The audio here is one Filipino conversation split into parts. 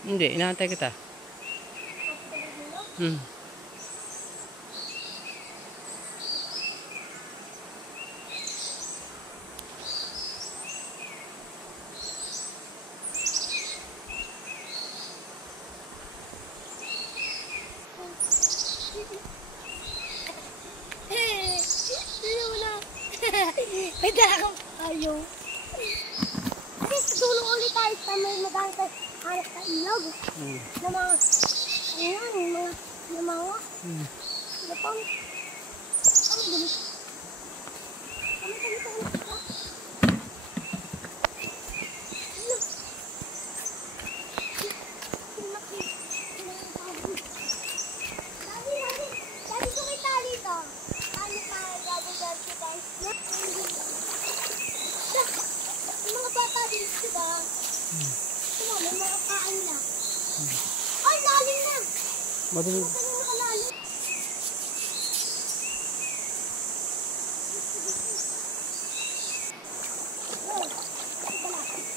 Hindi, inaantay kita. Hmm. May dalang tayo. Kasi sa dulo ulit tayo sa may madami tayo hanap sa ilog. Na mga, ayan, mga limawa. Ano pang, ang bilis. Ano pa? Dati ko may tali to. Tali tayo, dati guys. Mga bata din, diba? Diba, may mga kaan na. Ay, lalim na! Madaling. Nakalalim.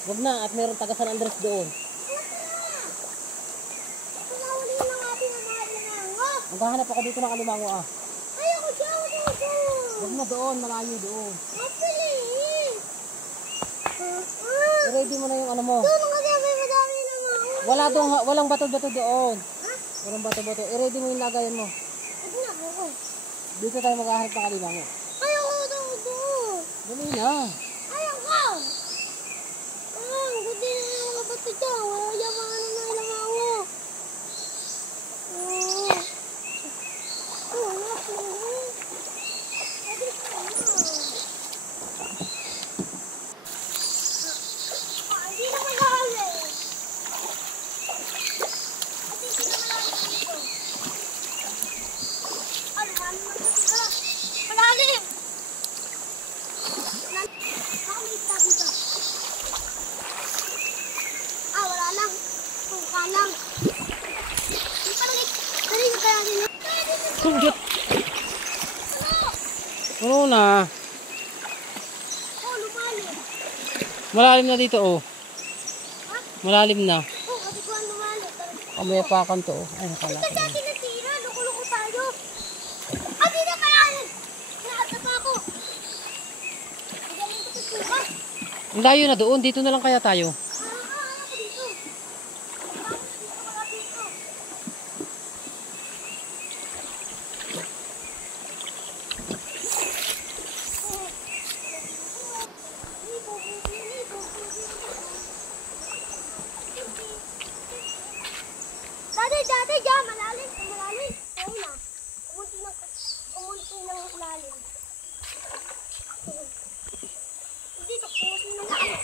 Wag na, at meron taga San Andres doon. Pagkawali lang natin ang mga limango. Maghahanap ako dito ng alimango ah. Ay, ako dyan, Wag na doon, malayo doon. Mabilis! I-ready mo na yung ano mo. Doon kasi may madami limango. Wala doon, walang bato-bato doon. Ha? Walang bato-bato. I-ready mo yung lagayan mo. Huwag na ako. Dito tayo maghahanap ng alimango. Ay, ako doon. Dali na. Ay, ako! Hindi na yung mga bato dyan. Wala dyan mga ano na limango. Wala po. Hindi na malalim. Hindi na malalim dito. Malalim magkakita. Malalim! May isda dito. Wala lang. Tuka lang. Hindi pa rin. Dali na kaya nila. Sugit. Ano na? Lumalim. Malalim na dito oh. Ha? Malalim na. Kasi ko ang lumalim. May apakan to oh. Ay, nakala Ito ko. dati nasira. Loko-loko tayo. Di na malalim. Naata pa ako. Magaling ko sa tuka. Ang layo na doon. Dito na lang kaya tayo. Ako dito. Dito wala dito. Dati dyan, malalim. Malalim. Oo na. Umunti ng ilalim. Dito, umunti ng ilalim.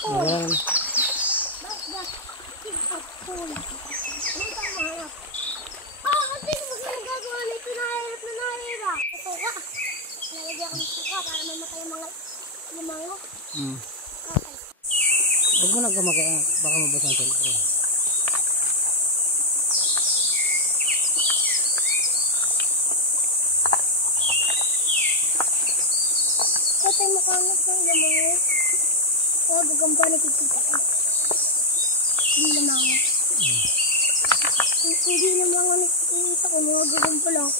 Mawalan. Kasi magagawa nito na nahirap. Ito ka. Nalagyan ko ng suka para mamatay ang mga limango. Okay. Huwag mo na gumagaya. Baka mabasa ang cellphone. Ito yung makamas ng limango. Huwag gagamba na pipita ko. Hindi limango. Hindi limango nakikita ko. Mga gagamba lang.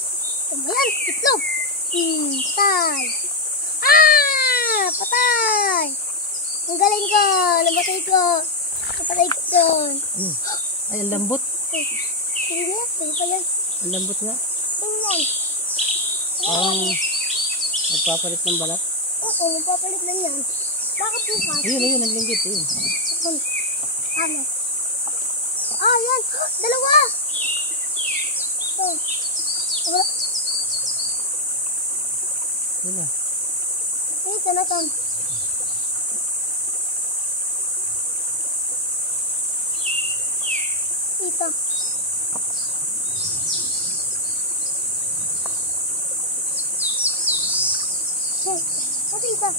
Tamayan, itlog. Patay. Patay. Ang galing ko. Namatay ko. Napatay ko doon. Ay, ang lambot. Hindi na. Hindi pa yan. Ang lambot nga. Tingnan. Parang nagpapalit ng balat. Oo, magpapalit lang yan. Bakit bukas? Ayun, ang linggit. Ayun. Ano? Yan. Dalawa. Wala. Yun na. Ito na ton. Ito. Kasi ito.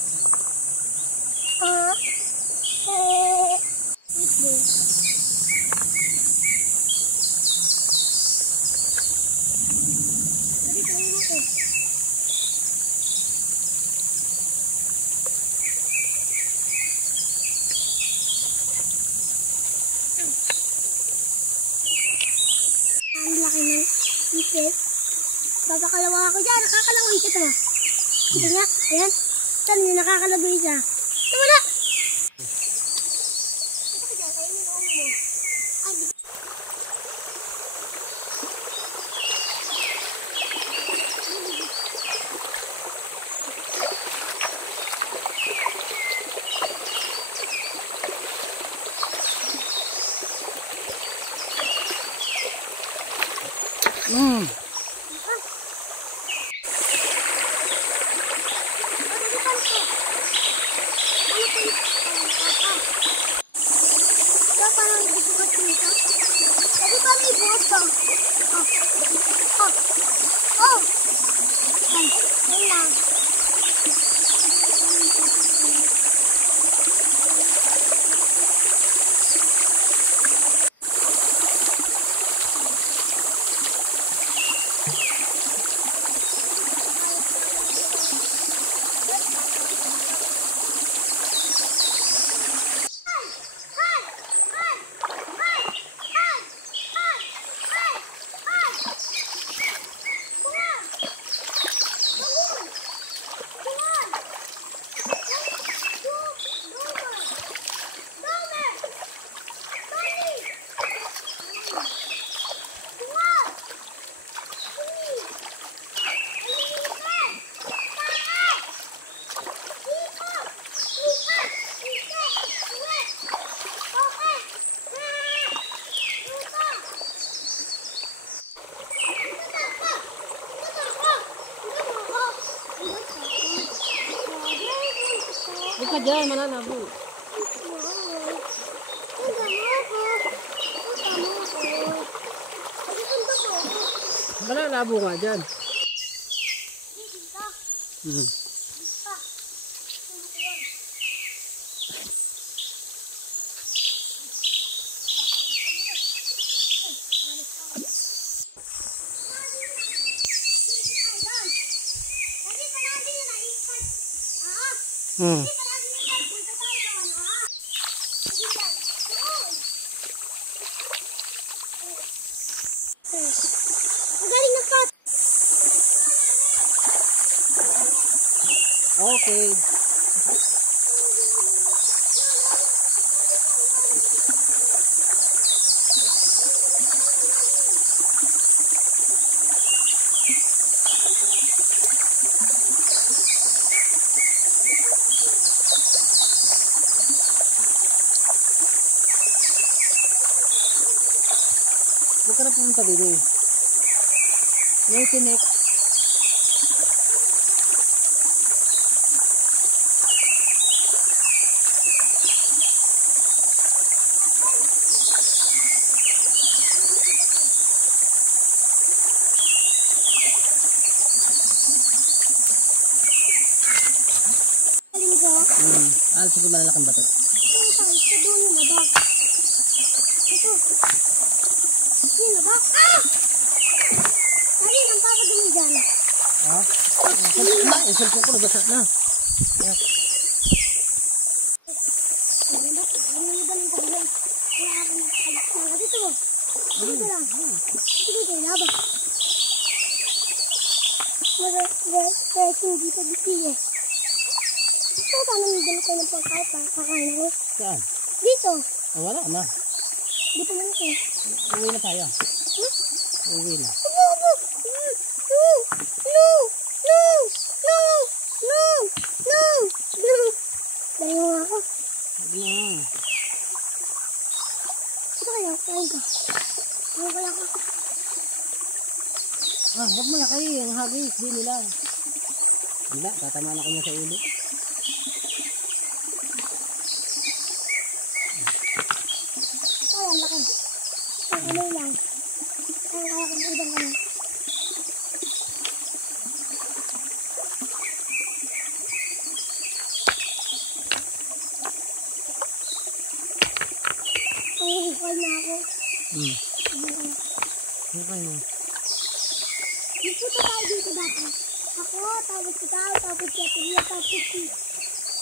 mahigpit. Papakalawa ako dyan. Nakakalawin siya ito. Sige nga. Ayan. Saan yung nakakalagay siya? Wala. Ito ka dyan. Kayo mo noong mo. Ay, di. Huwag ka dyan, mananabo. Mananabo nga dyan. Magaling na pa. Okay. Huwag ka na pumunta din eh. May tinik. Sige, malalaking bato. Ito, doon yung labag. Ito. Yung labag. Ah! Lagi nang papadumi dyan. Ha? Yung cellphone ko nagasat na. Ayan. Ano ba? Ano yung iba ng pagkain? Kaya ako nakagsasaga dito mo. Dito lang. Dito kayo labag. Mag-racing dito dito eh. Ito, paano nagdala tayo ng pagkain para kakain ako? Saan? Dito. Oh, wala na. Dito man ako. Uwi na tayo. Uwi na. Dali mo nga ako. Huwag na. Ito kaya, kain ka. Ano kaya ako? Huwag mo na kayo. Ang hagis. Di nila. Wala, tatamaan ako niya sa ulo. Kaya, laki. Ang kamay lang. Kaya kung ibang ano. Hukay na ako. Hukay mo. Dito tayo dito dati. Ako, tapos si Tao, tapos si Atilia, tapos si...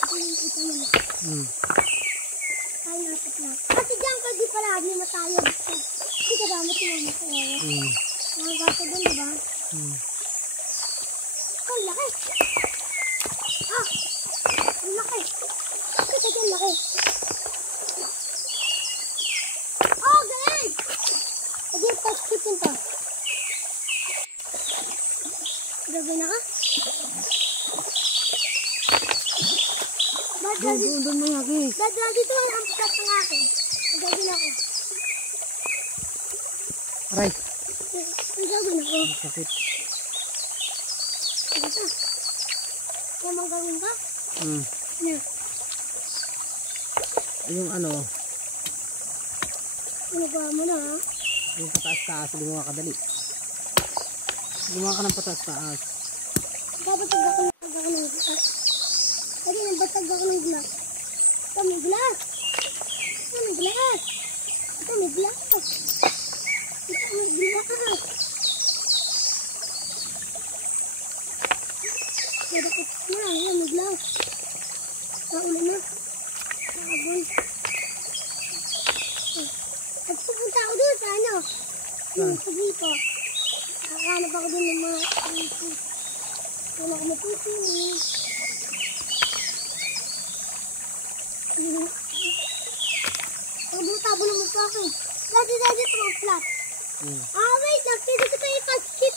Ito naman. Tayo natin lang. Kasi dyan ka di palagi na tayo dito. Hindi ka ba mo tumama ko. Mga gato doon, diba? Ang laki. Ah! Ang laki. Kita dyan, laki. Oh, galing! Lagyan pa, skipin to. Gagawin na ka? Doon mo lagi. Dad, dito ang plat ng akin. Gagawin ako. Aray. Gagawin ako. Sakit. Dito. Kung manggawin ka? Na. Yung ano, Ginagawa mo na, ha? yung pataas-taas, gumawa ka dali. Gumawa ka ng pataas-taas. Babasag ako ng glass. Lagi nang basag ako ng glass. Ito may glass. Ito may glass. Ito may glass. Ito may glass. Nadakot na. Ayan, may glass. Naulan na. Nakabon. At pupunta ako doon sa ano? Yung sa gripo. Nakakanap ako doon ng mga gripo. Wala ko mapusin eh. Tabo naman sa akin. Dati ito mga flat. Wait lang. Pwede ko tayo pag-skip.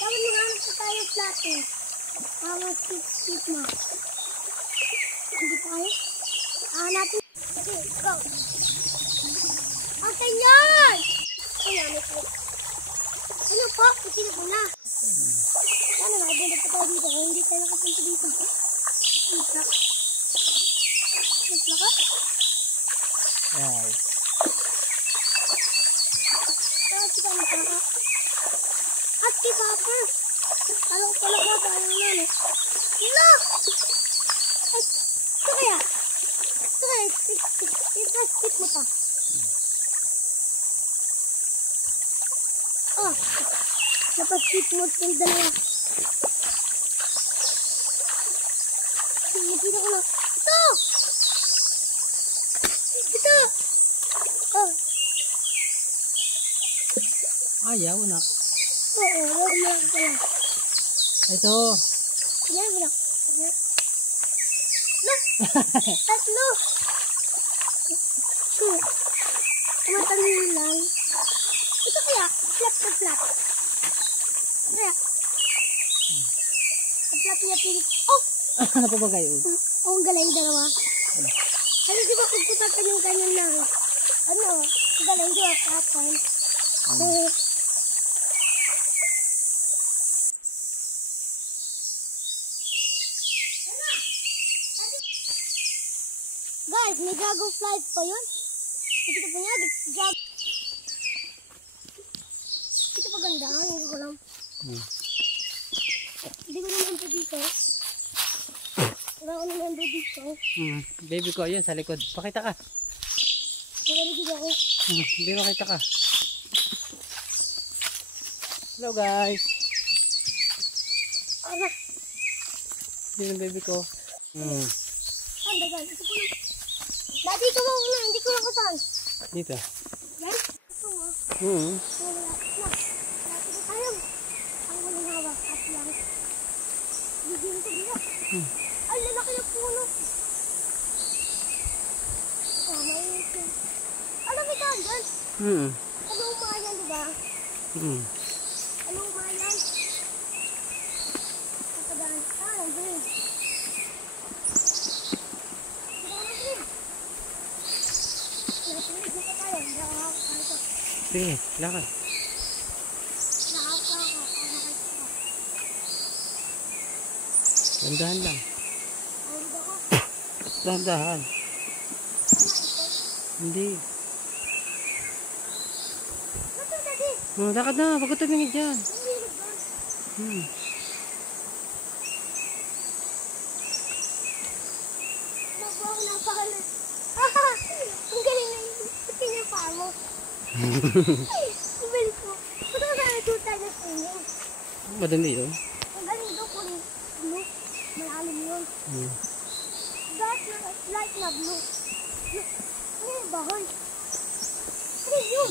Dapat maghanap ko tayo flat eh. Skip mo. Hindi pa kayo? Natin. Okay, go. Okay, yun! Ayan, may po. Ano po? Isinap mo na. Ano nga, bunda pa tayo dito. Hindi tayo nakapunta dito. Dito. Dito ka? Wow. Saan kita magkaka? At kay Papa. Alam ko pala ba tayo na, no? Hello! Ay, ito kaya? Ito kaya, skip mo pa. Oh, napaskip mo yung dalawa. Nakita ko na. Ito! Ito! Oh. Ayaw na. Oo, wag mo lang pala. Ito. Yan mo lang. Tatlo! Tumatangin lang. Ito kaya, flat na flat. Kaya. Flat niya pilit. Oh! Ano pa ba kayo? Oh, ang galing dalawa. Ano di ba kung putatan yung ganyan lang? Ano? Galing di ba patan? Guys, may dragonflies pa yun. Ito pa niya, ito pa ganda, hindi ko lang. Hindi ko naman po dito. Wala ko naman po dito. Baby ko, ayun sa likod. Pakita ka. Nakaligid ako. Hindi makita ka. Hello guys. Ano? Yun ang baby ko. Ang dagan, ito po lang. Dati ito mo una, hindi ko lang kasal. Dito. Yan? Ito mo. Hmm. Wala. Dati ko tayo. Ang walang hawak. At lang. Bigyan ko dito. Ay, lalaki ng puno. May ito. Alam mo ito, dyan? Ano umayan, diba? Ano umayan? Kapadaan. Nandun. Sige, lakad. Dandahan lang. Dandahan. Hindi. Lakad na, bago tumingin dyan. Ang galing na yun. Pati niya pa mo. Ang galing ko. Pati ko sana tuta na swimming. Madami yun. Ang galing daw kung blue. Malalim yun. Light na blue. Ano yung bahay? Ano yun?